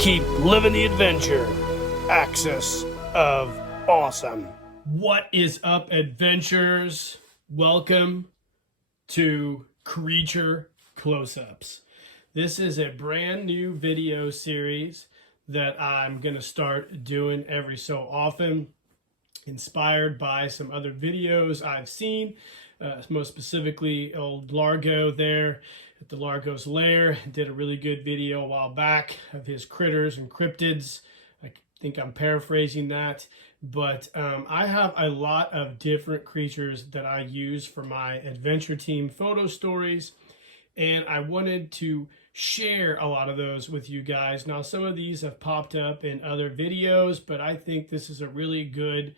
Keep living the adventure. Axis of Awesome. What is up, adventurers? Welcome to Creature Closeups. This is a brand new video series that I'm going to start doing every so often, inspired by some other videos I've seen, most specifically old Largo there at the Largo's Lair did a really good video a while back of his critters and cryptids. I think I'm paraphrasing that, but I have a lot of different creatures that I use for my adventure team photo stories, and I wanted to share a lot of those with you guys. Now, some of these have popped up in other videos, but I think this is a really good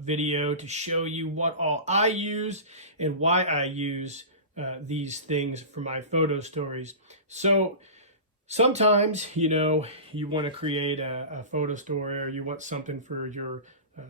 video to show you what all I use and why I use these things for my photo stories. So sometimes, you want to create a photo story, or you want something for your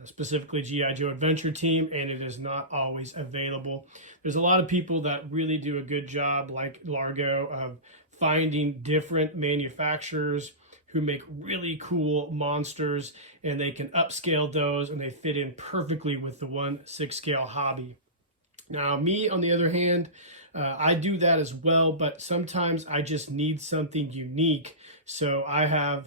specifically G.I. Joe adventure team, and it is not always available. There's a lot of people that really do a good job, like Largo, of finding different manufacturers who make really cool monsters, and they can upscale those, and they fit in perfectly with the 1/6 scale hobby. Now, me, on the other hand, I do that as well, but sometimes I just need something unique. So I have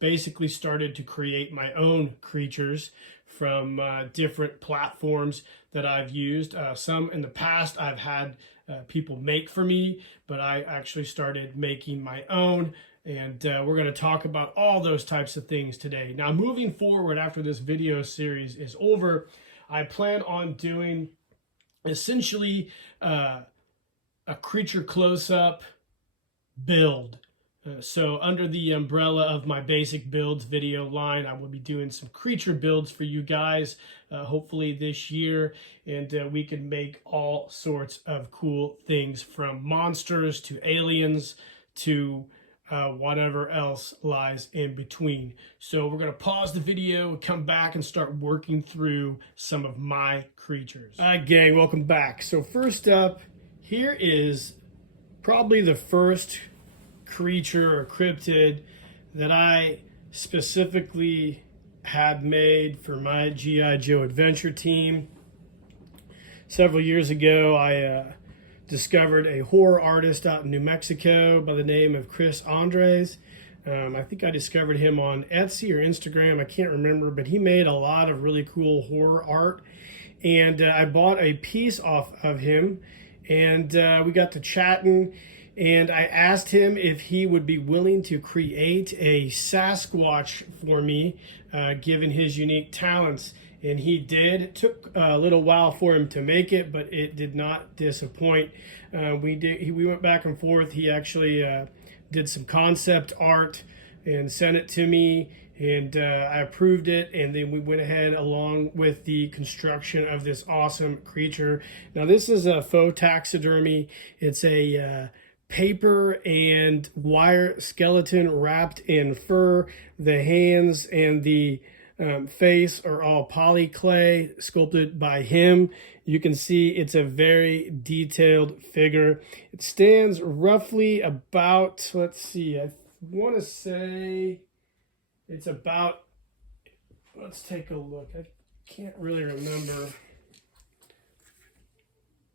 basically started to create my own creatures from different platforms that I've used. Some in the past I've had people make for me, but I actually started making my own. And we're going to talk about all those types of things today. Now, moving forward, after this video series is over, I plan on doing essentially a creature close-up build. So under the umbrella of my basic builds video line, I will be doing some creature builds for you guys, hopefully this year, and we can make all sorts of cool things, from monsters to aliens to whatever else lies in between. So we're going to pause the video, come back, and start working through some of my creatures. All right, gang, welcome back. So first up, here is probably the first creature or cryptid that I specifically had made for my G.I. Joe adventure team. Several years ago, I discovered a horror artist out in New Mexico by the name of Chris Andres. I think I discovered him on Etsy or Instagram, I can't remember, but he made a lot of really cool horror art. And I bought a piece off of him, and we got to chatting, and I asked him if he would be willing to create a Sasquatch for me, given his unique talents. And he did. It took a little while for him to make it, but it did not disappoint. We went back and forth. He actually did some concept art and sent it to me, and I approved it, and then we went ahead along with the construction of this awesome creature. Now, this is a faux taxidermy. It's a paper and wire skeleton wrapped in fur. The hands and the face are all poly clay, sculpted by him. You can see it's a very detailed figure. It stands roughly about, let's see, I want to say it's about, let's take a look. I can't really remember.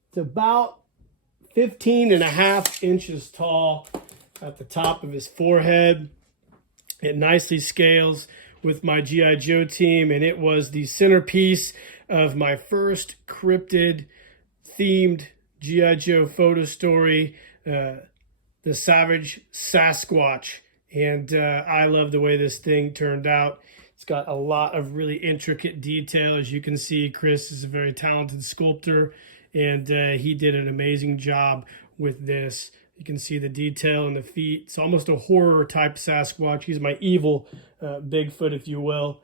It's about 15.5 inches tall at the top of his forehead. It nicely scales with my G.I. Joe team, and it was the centerpiece of my first cryptid themed G.I. Joe photo story, the Savage Sasquatch. And I love the way this thing turned out. It's got a lot of really intricate detail. As you can see, Chris is a very talented sculptor, and he did an amazing job with this. You can see the detail in the feet. It's almost a horror type Sasquatch. He's my evil Bigfoot, if you will.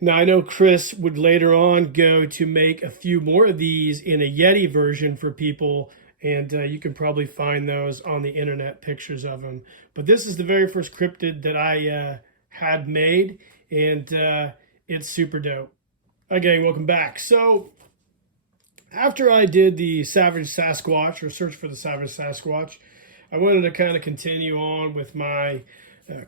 Now, I know Chris would later on go to make a few more of these in a Yeti version for people, and you can probably find those on the internet, pictures of them. But this is the very first cryptid that I had made, and it's super dope. Again, welcome back. So after I did the Savage Sasquatch, or search for the Savage Sasquatch, I wanted to kind of continue on with my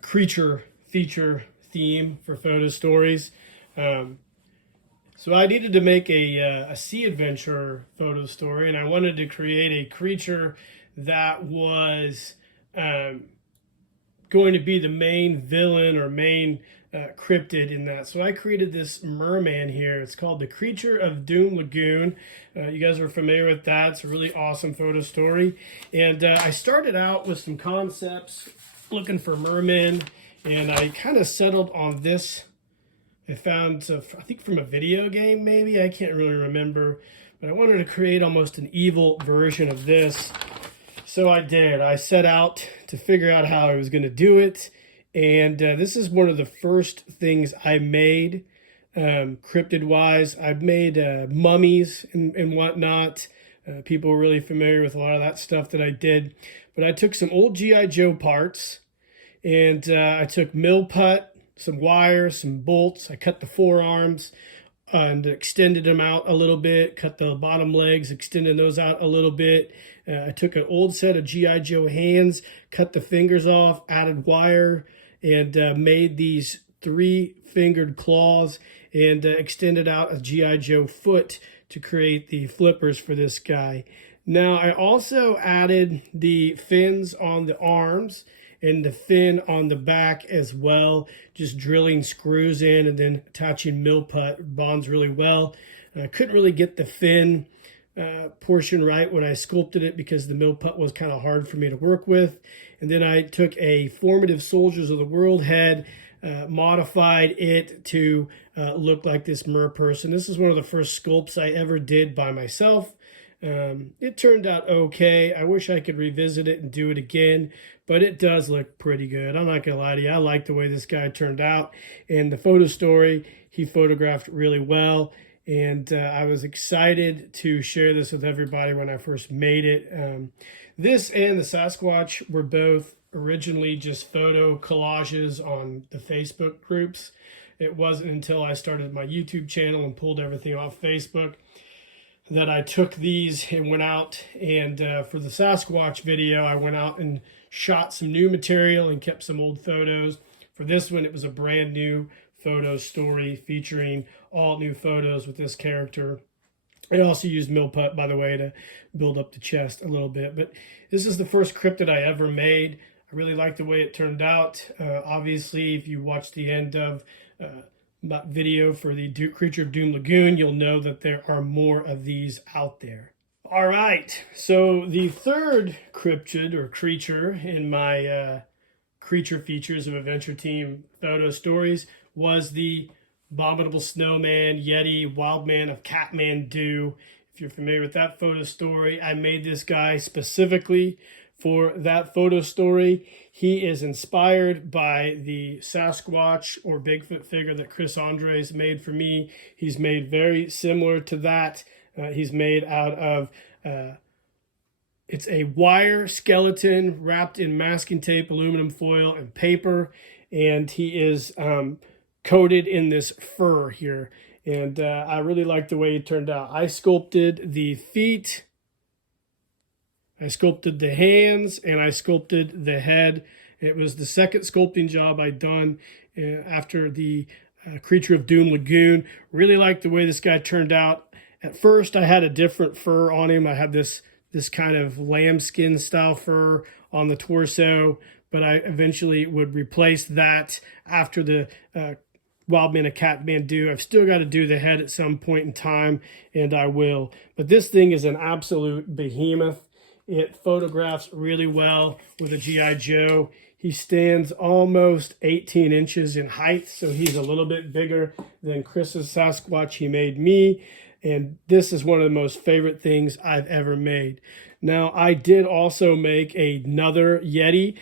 creature feature theme for photo stories. So I needed to make a sea adventure photo story, and I wanted to create a creature that was going to be the main villain or main cryptid in that. So I created this merman here. It's called the Creature of Doom Lagoon. You guys are familiar with that. It's a really awesome photo story. And I started out with some concepts looking for mermen, and I kind of settled on this. I found, I think from a video game maybe, I can't really remember, but I wanted to create almost an evil version of this. So I did. I set out to figure out how I was going to do it, and this is one of the first things I made cryptid-wise. I've made mummies and whatnot. People were really familiar with a lot of that stuff that I did, but I took some old G.I. Joe parts, and I took mill putt, some wires, some bolts. I cut the forearms and extended them out a little bit, cut the bottom legs, extended those out a little bit. I took an old set of G.I. Joe hands, cut the fingers off, added wire, and made these 3-fingered claws, and extended out a G.I. Joe foot to create the flippers for this guy. Now, I also added the fins on the arms and the fin on the back as well, just drilling screws in and then attaching mill putt. Bonds really well. I couldn't really get the fin portion right when I sculpted it because the mill putt was kind of hard for me to work with. And then I took a Formative Soldiers of the World head, modified it to look like this mer person. This is one of the first sculpts I ever did by myself. It turned out okay. I wish I could revisit it and do it again, but it does look pretty good. I'm not gonna lie to you. I like the way this guy turned out, and the photo story, he photographed really well, and I was excited to share this with everybody when I first made it. This and the Sasquatch were both originally just photo collages on the Facebook groups. It wasn't until I started my YouTube channel and pulled everything off Facebook that I took these and went out, and for the Sasquatch video, I went out and shot some new material and kept some old photos. For this one, it was a brand new photo story featuring all new photos with this character. I also used mill putt, by the way, to build up the chest a little bit, but this is the first cryptid I ever made. I really like the way it turned out. Obviously, if you watch the end of that video for the Creature of Doom Lagoon, you'll know that there are more of these out there. All right, so the third cryptid or creature in my creature features of Adventure Team photo stories was the Abominable Snowman, Yeti, Wildman of Kathmandu. If you're familiar with that photo story, I made this guy specifically for that photo story. He is inspired by the Sasquatch or Bigfoot figure that Chris Andres made for me. He's made very similar to that. He's made out of, it's a wire skeleton wrapped in masking tape, aluminum foil, and paper. And he is coated in this fur here. And I really like the way it turned out. I sculpted the feet, I sculpted the hands, and I sculpted the head. It was the second sculpting job I'd done after the Creature of Doom Lagoon. Really liked the way this guy turned out. At first, I had a different fur on him. I had this kind of lambskin style fur on the torso, but I eventually would replace that after the Wildman of Kathmandu. I've still got to do the head at some point in time, and I will. But this thing is an absolute behemoth. It photographs really well with a G.I. Joe. He stands almost 18 inches in height, so he's a little bit bigger than Chris's Sasquatch he made me. And this is one of the most favorite things I've ever made. Now, I did also make another Yeti.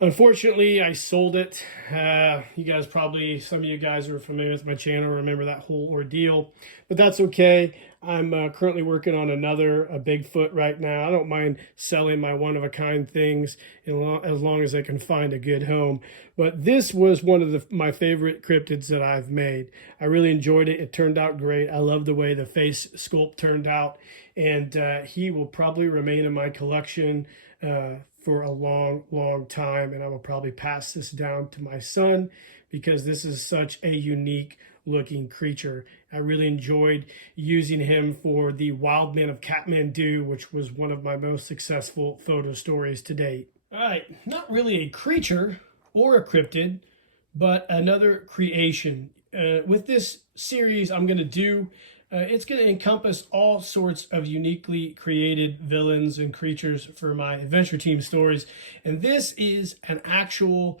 Unfortunately, I sold it. You guys probably, some of you guys who are familiar with my channel remember that whole ordeal, but that's okay. I'm currently working on a Bigfoot right now. I don't mind selling my one-of-a-kind things as long as I can find a good home. But this was one of my favorite cryptids that I've made. I really enjoyed it. It turned out great. I love the way the face sculpt turned out, and he will probably remain in my collection for a long time, and I will probably pass this down to my son because this is such a unique looking creature. I really enjoyed using him for the Wild Man of Kathmandu, which was one of my most successful photo stories to date. All right, not really a creature or a cryptid, but another creation. With this series, I'm going to do, it's going to encompass all sorts of uniquely created villains and creatures for my adventure team stories. And this is an actual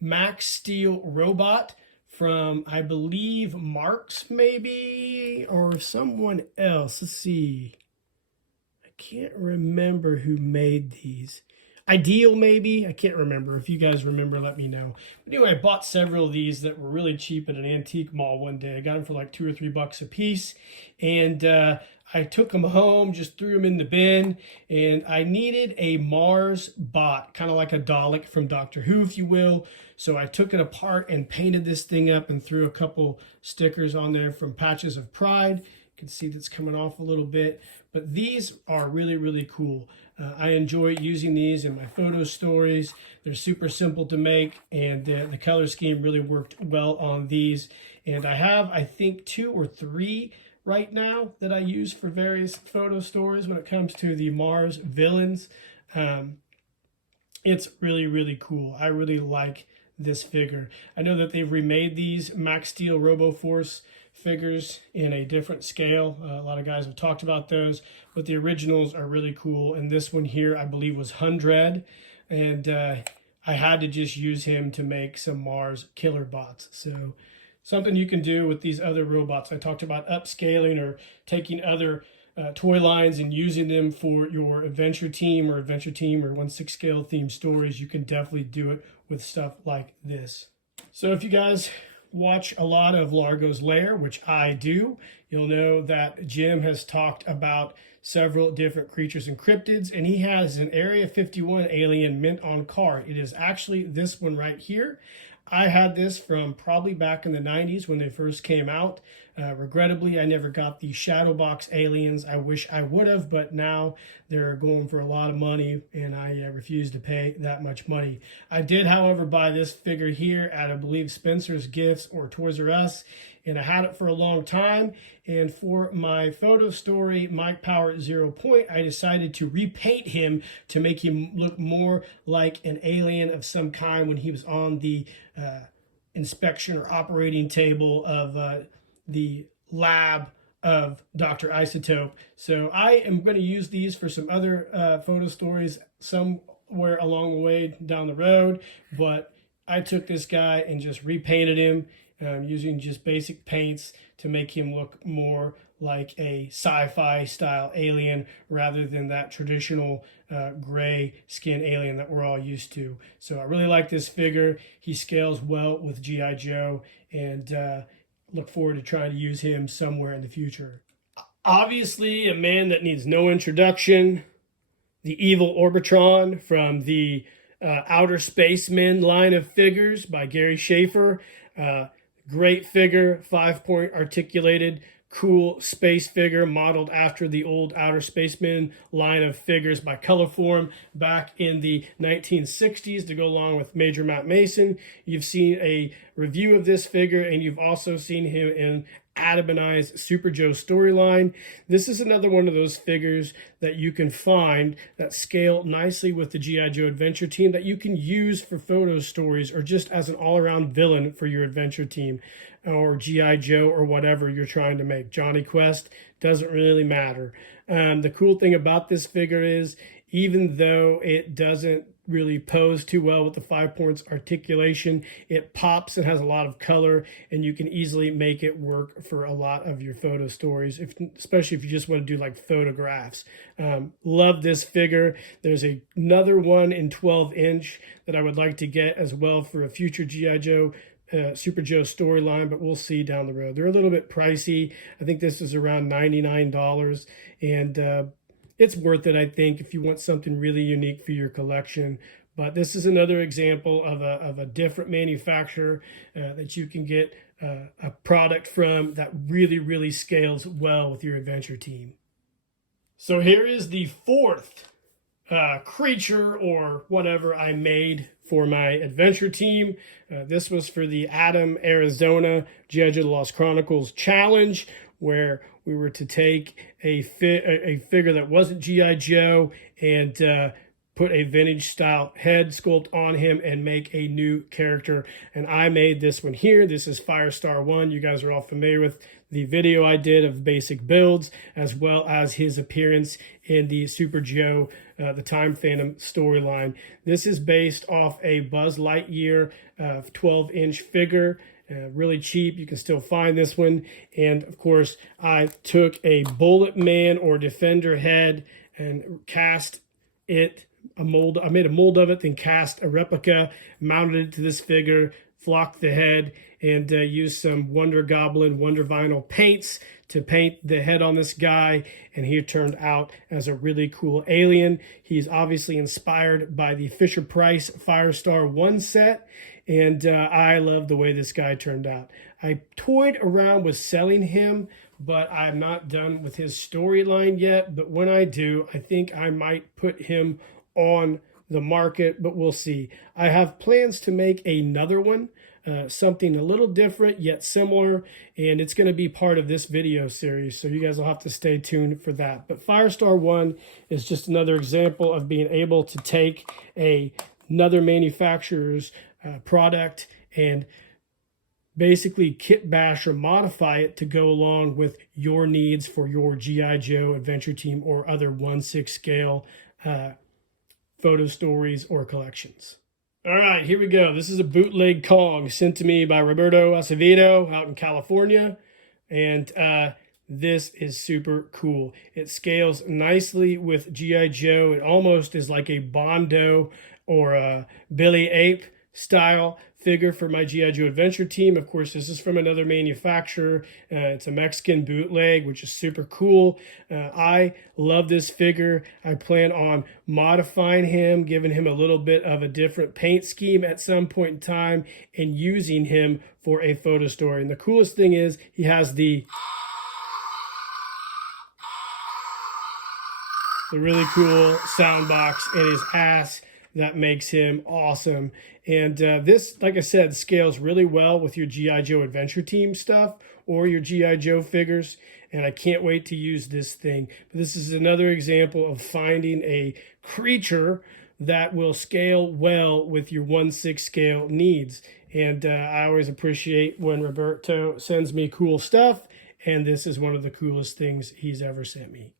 Max Steel robot from, I believe, Marks maybe, or someone else. Let's see. I can't remember who made these. Ideal maybe, I can't remember. If you guys remember, let me know. But anyway, I bought several of these that were really cheap at an antique mall one day. I got them for like $2 or $3 a piece, and I took them home, just threw them in the bin, and I needed a Mars bot, kind of like a Dalek from Doctor Who, if you will. So I took it apart and painted this thing up and threw a couple stickers on there from Patches of Pride. You can see that's coming off a little bit, but these are really cool. I enjoy using these in my photo stories. They're super simple to make, and the color scheme really worked well on these. And I have, I think, 2 or 3 right now that I use for various photo stories when it comes to the Mars villains. It's really cool. I really like this figure. I know that they've remade these Max Steel RoboForce figures in a different scale. A lot of guys have talked about those, but the originals are really cool. And this one here, I believe, was Hundred, and I had to just use him to make some Mars killer bots. So something you can do with these other robots. I talked about upscaling or taking other toy lines and using them for your adventure team or 1/6 scale themed stories. You can definitely do it with stuff like this. So if you guys watch a lot of Largo's Lair, which I do, you'll know that Jim has talked about several different creatures and cryptids, and he has an Area 51 alien mint on card. It is actually this one right here. I had this from probably back in the 90s when they first came out. Regrettably, I never got the Shadow Box aliens. I wish I would have, but now they're going for a lot of money, and I refuse to pay that much money. I did, however, buy this figure here at, I believe, Spencer's Gifts or Toys R Us, and I had it for a long time. And for my photo story, Mike Power 0 Point, I decided to repaint him to make him look more like an alien of some kind when he was on the inspection or operating table of the lab of Dr. Isotope. So I am going to use these for some other photo stories somewhere along the way down the road, but I took this guy and just repainted him using just basic paints to make him look more like a sci-fi style alien rather than that traditional gray skin alien that we're all used to. So I really like this figure. He scales well with G.I. Joe, and look forward to trying to use him somewhere in the future. Obviously, a man that needs no introduction, the evil Orbitron from the Outer Spacemen line of figures by Gary Schaefer. Great figure, 5-point articulated, cool space figure modeled after the old Outer Spacemen line of figures by Colorform back in the 1960s to go along with Major Matt Mason. You've seen a review of this figure, and you've also seen him in Adam and I's Super Joe storyline. This is another one of those figures that you can find that scale nicely with the G.I. Joe adventure team that you can use for photo stories or just as an all-around villain for your adventure team or G.I. Joe or whatever you're trying to make. Johnny Quest, doesn't really matter. The cool thing about this figure is, even though it doesn't really pose too well with the 5 points articulation, it pops and has a lot of color, and you can easily make it work for a lot of your photo stories, especially if you just want to do like photographs. Love this figure. There's another one in 12-inch that I would like to get as well for a future G.I. Joe Super Joe storyline, but we'll see down the road. They're a little bit pricey. I think this is around $99, and it's worth it, I think, if you want something really unique for your collection. But this is another example of a different manufacturer that you can get a product from that really scales well with your adventure team. So here is the fourth creature or whatever I made for my adventure team. This was for the Adam, Arizona G.I. Joe The Lost Chronicles Challenge, where we were to take a figure that wasn't G.I. Joe and put a vintage style head sculpt on him and make a new character. And I made this one here. This is Firestar 1. You guys are all familiar with the video I did of basic builds, as well as his appearance in the Super Joe, the Time Phantom storyline. This is based off a Buzz Lightyear 12-inch figure. Really cheap. You can still find this one. And of course, I took a Bullet Man or Defender head and cast it I made a mold of it, then cast a replica, mounted it to this figure, flocked the head, and used some Wonder Goblin, Wonder Vinyl paints to paint the head on this guy, and he turned out as a really cool alien. He's obviously inspired by the Fisher-Price Firestar 1 set, and I love the way this guy turned out. I toyed around with selling him, but I'm not done with his storyline yet. But when I do, I think I might put him on the market, but we'll see. I have plans to make another one, something a little different yet similar, and it's going to be part of this video series, so you guys will have to stay tuned for that. But Firestar 1 is just another example of being able to take another manufacturer's product and basically kit bash or modify it to go along with your needs for your G.I. Joe adventure team or other 1/6 scale photo stories or collections. All right, here we go. This is a Bootleg Kong sent to me by Roberto Acevedo out in California. And this is super cool. It scales nicely with G.I. Joe. It almost is like a Bondo or a Billy Ape style figure for my G.I. Joe adventure team. Of course, this is from another manufacturer. It's a Mexican bootleg, which is super cool. I love this figure. I plan on modifying him, giving him a little bit of a different paint scheme at some point in time, and using him for a photo story. And the coolest thing is he has the really cool sound box in his ass that makes him awesome. And this, like I said, scales really well with your G.I. Joe adventure team stuff or your G.I. Joe figures. And I can't wait to use this thing. But this is another example of finding a creature that will scale well with your 1/6 scale needs. And I always appreciate when Roberto sends me cool stuff. And this is one of the coolest things he's ever sent me.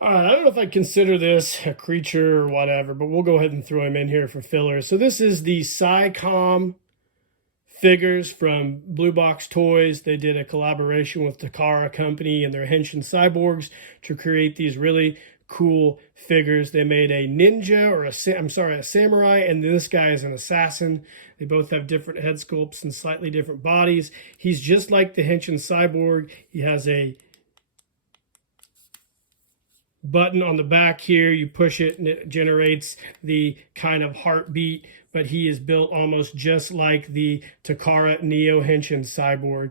All right, I don't know if I'd consider this a creature or whatever, but we'll go ahead and throw him in here for filler. So this is the SCOM figures from Blue Box Toys. They did a collaboration with Takara Company and their Henshin Cyborgs to create these really cool figures. They made a ninja, or a samurai, and this guy is an assassin. They both have different head sculpts and slightly different bodies. He's just like the Henshin Cyborg. He has a button on the back here. You push it and it generates the kind of heartbeat, but he is built almost just like the Takara Neo Henshin Cyborg.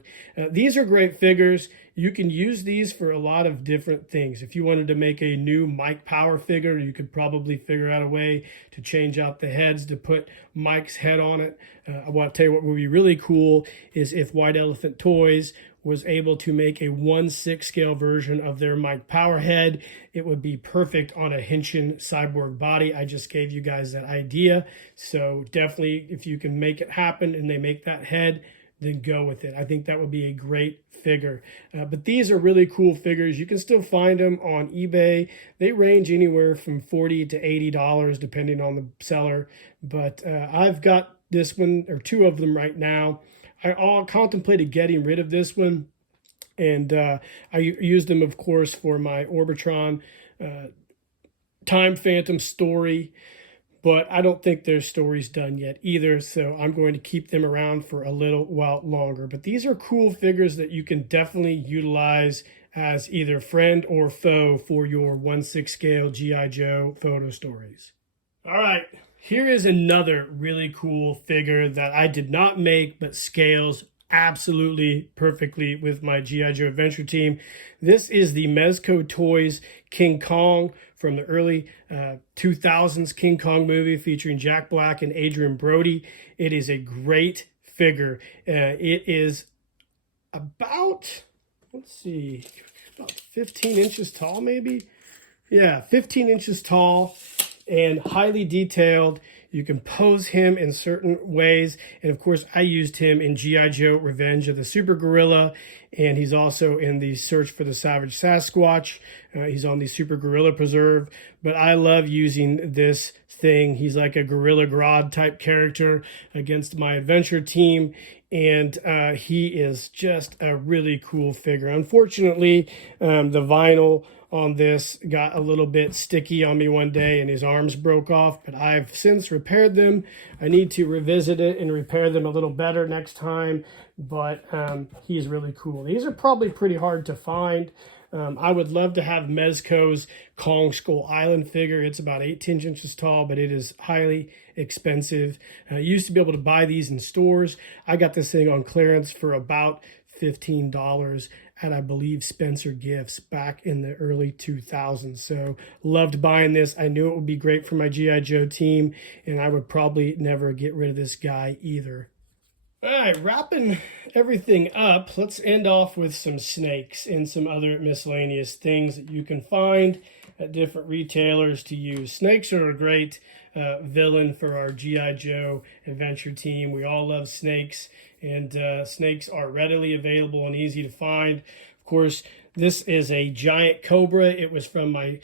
These are great figures. You can use these for a lot of different things. If you wanted to make a new Mike Power figure, you could probably figure out a way to change out the heads to put Mike's head on it. I want to tell you what would be really cool is if White Elephant Toys was able to make a 1/6 scale version of their Mike Power head. It would be perfect on a Henshin Cyborg body. I just gave you guys that idea. So definitely, if you can make it happen and they make that head, then go with it. I think that would be a great figure. But these are really cool figures. You can still find them on eBay. They range anywhere from $40 to $80 depending on the seller. But I've got this one, or two of them right now. I contemplated getting rid of this one, and I used them, of course, for my Orbitron Time Phantom story, but I don't think their story's done yet either, so I'm going to keep them around for a little while longer. But these are cool figures that you can definitely utilize as either friend or foe for your 1/6 scale G.I. Joe photo stories. All right. Here is another really cool figure that I did not make but scales absolutely perfectly with my G.I. Joe Adventure team. This is the Mezco Toys King Kong from the early 2000s King Kong movie featuring Jack Black and Adrian Brody. It is a great figure. It is about, let's see, about 15 inches tall maybe. Yeah, 15 inches tall and highly detailed. You can pose him in certain ways. And of course, I used him in G.I. Joe Revenge of the Super Gorilla. And he's also in the Search for the Savage Sasquatch. He's on the Super Gorilla Preserve. But I love using this thing. He's like a Gorilla Grodd type character against my adventure team. And he is just a really cool figure. Unfortunately, the vinyl on this got a little bit sticky on me one day and his arms broke off, but I've since repaired them. I need to revisit it and repair them a little better next time, but he's really cool. These are probably pretty hard to find. I would love to have Mezco's Kong Skull Island figure. It's about 18 inches tall, but it is highly expensive. You used to be able to buy these in stores. I got this thing on clearance for about $15 at, I believe, Spencer Gifts back in the early 2000s. So loved buying this. I knew it would be great for my G.I. Joe team, and I would probably never get rid of this guy either. All right, wrapping everything up, let's end off with some snakes and some other miscellaneous things that you can find at different retailers to use. Snakes are a great villain for our G.I. Joe adventure team. We all love snakes, and snakes are readily available and easy to find. Of course, this is a giant cobra. It was from my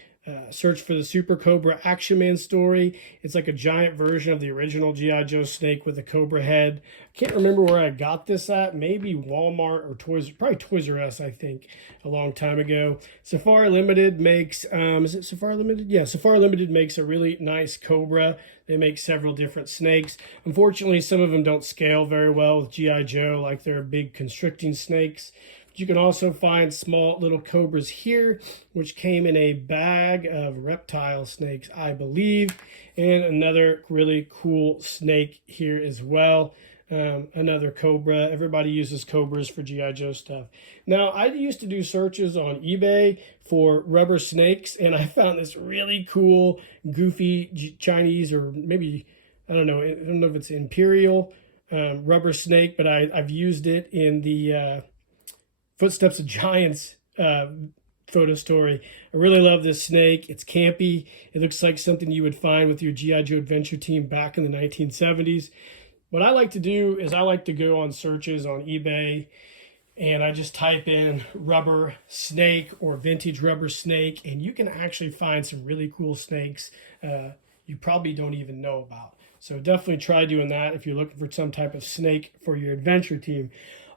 Search for the Super Cobra Action Man story. It's like a giant version of the original G.I. Joe snake with a cobra head. I can't remember where I got this at. Maybe Walmart or probably Toys R Us, I think, a long time ago. Safari Limited makes, is it Safari Limited? Yeah, Safari Limited makes a really nice cobra. They make several different snakes. Unfortunately, some of them don't scale very well with G.I. Joe, like they're big constricting snakes. You can also find small little cobras here, which came in a bag of reptile snakes, I believe, and another really cool snake here as well. Another cobra. Everybody uses cobras for G.I. Joe stuff. Now, I used to do searches on eBay for rubber snakes, and I found this really cool, goofy Chinese, or maybe, I don't know if it's Imperial rubber snake, but I've used it in the Footsteps of Giants photo story. I really love this snake. It's campy. It looks like something you would find with your G.I. Joe adventure team back in the 1970s. What I like to do is I like to go on searches on eBay, and I just type in rubber snake or vintage rubber snake, and you can actually find some really cool snakes you probably don't even know about. So definitely try doing that if you're looking for some type of snake for your adventure team.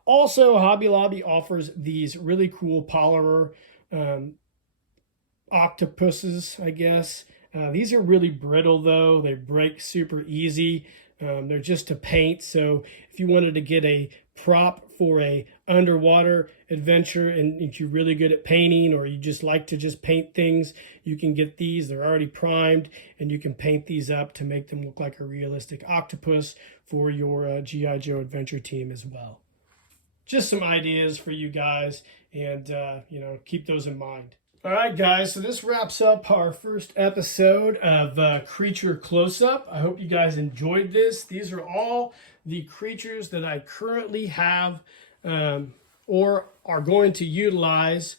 Also, Hobby Lobby offers these really cool polymer octopuses, I guess. These are really brittle, though. They break super easy. They're just to paint. So if you wanted to get a prop for a underwater adventure and if you're really good at painting, or you just like to just paint things, you can get these. They're already primed, and you can paint these up to make them look like a realistic octopus for your G.I. Joe adventure team as well. Just some ideas for you guys, and keep those in mind. All right, guys, so this wraps up our first episode of Creature Close-Up. I hope you guys enjoyed this. These are all the creatures that I currently have or are going to utilize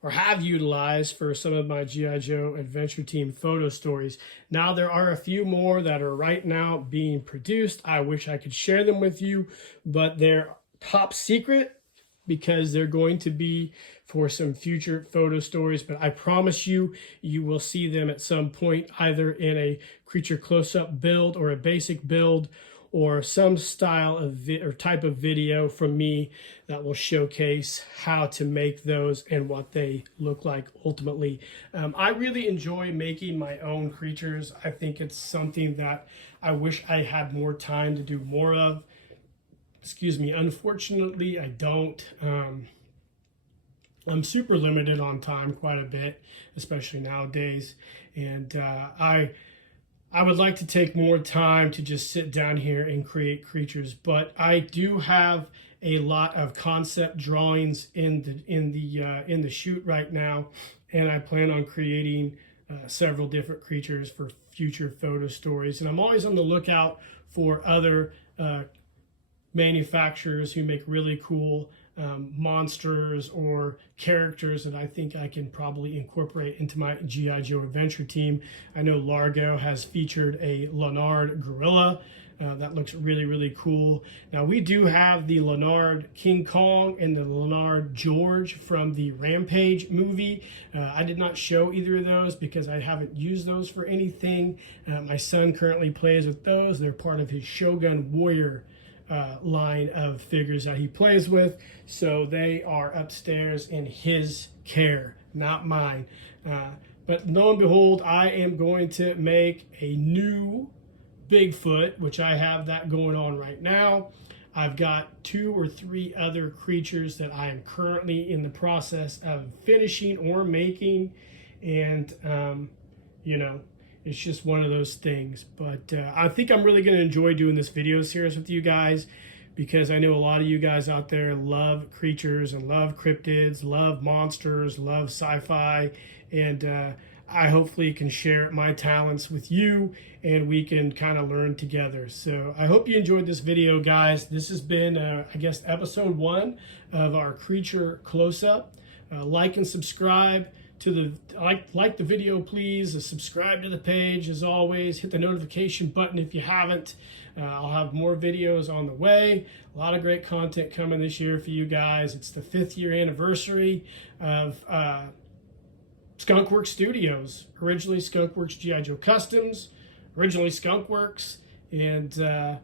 or have utilized for some of my G.I. Joe adventure team photo stories. Now, there are a few more that are right now being produced. I wish I could share them with you, but they're top secret because they're going to be for some future photo stories. But I promise you, you will see them at some point, either in a creature close-up build or a basic build, or some style of or type of video from me that will showcase how to make those and what they look like ultimately. I really enjoy making my own creatures. I think it's something that I wish I had more time to do more of. Excuse me, unfortunately, I don't. I'm super limited on time quite a bit, especially nowadays. And I would like to take more time to just sit down here and create creatures. But I do have a lot of concept drawings in the shoot right now, and I plan on creating several different creatures for future photo stories. And I'm always on the lookout for other manufacturers who make really cool monsters or characters that I think I can probably incorporate into my G.I. Joe adventure team. I know Largo has featured a Leonard gorilla. That looks really, really cool. Now, we do have the Leonard King Kong and the Leonard George from the Rampage movie. I did not show either of those because I haven't used those for anything. My son currently plays with those. They're part of his Shogun Warrior line of figures that he plays with. So they are upstairs in his care, not mine. But lo and behold, I am going to make a new Bigfoot, which I have that going on right now. I've got 2 or 3 other creatures that I am currently in the process of finishing or making, and you know, it's just one of those things. But I think I'm really going to enjoy doing this video series with you guys, because I know a lot of you guys out there love creatures and love cryptids, love monsters, love sci-fi, and I hopefully can share my talents with you, and we can kind of learn together. So I hope you enjoyed this video, guys. This has been, I guess, episode 1 of our creature close-up. Like and subscribe to the, like the video, please. Subscribe to the page, as always. Hit the notification button if you haven't. I'll have more videos on the way. A lot of great content coming this year for you guys. It's the 5th year anniversary of Skunkworks Studios, originally Skunkworks G.I. Joe Customs, originally Skunkworks, and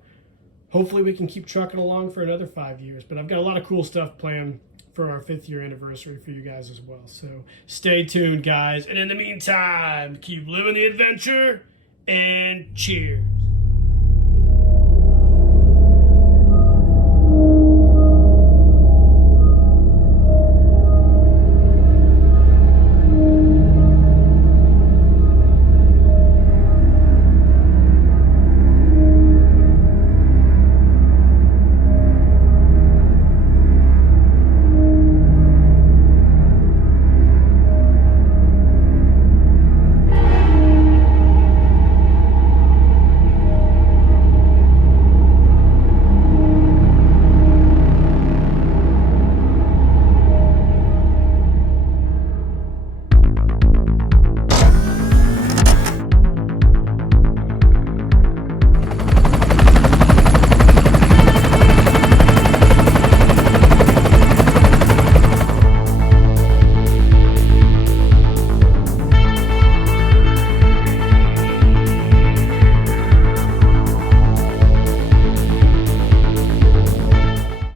hopefully we can keep trucking along for another 5 years. But I've got a lot of cool stuff planned for our 5th year anniversary for you guys as well. So stay tuned, guys. And in the meantime, keep living the adventure, and cheers.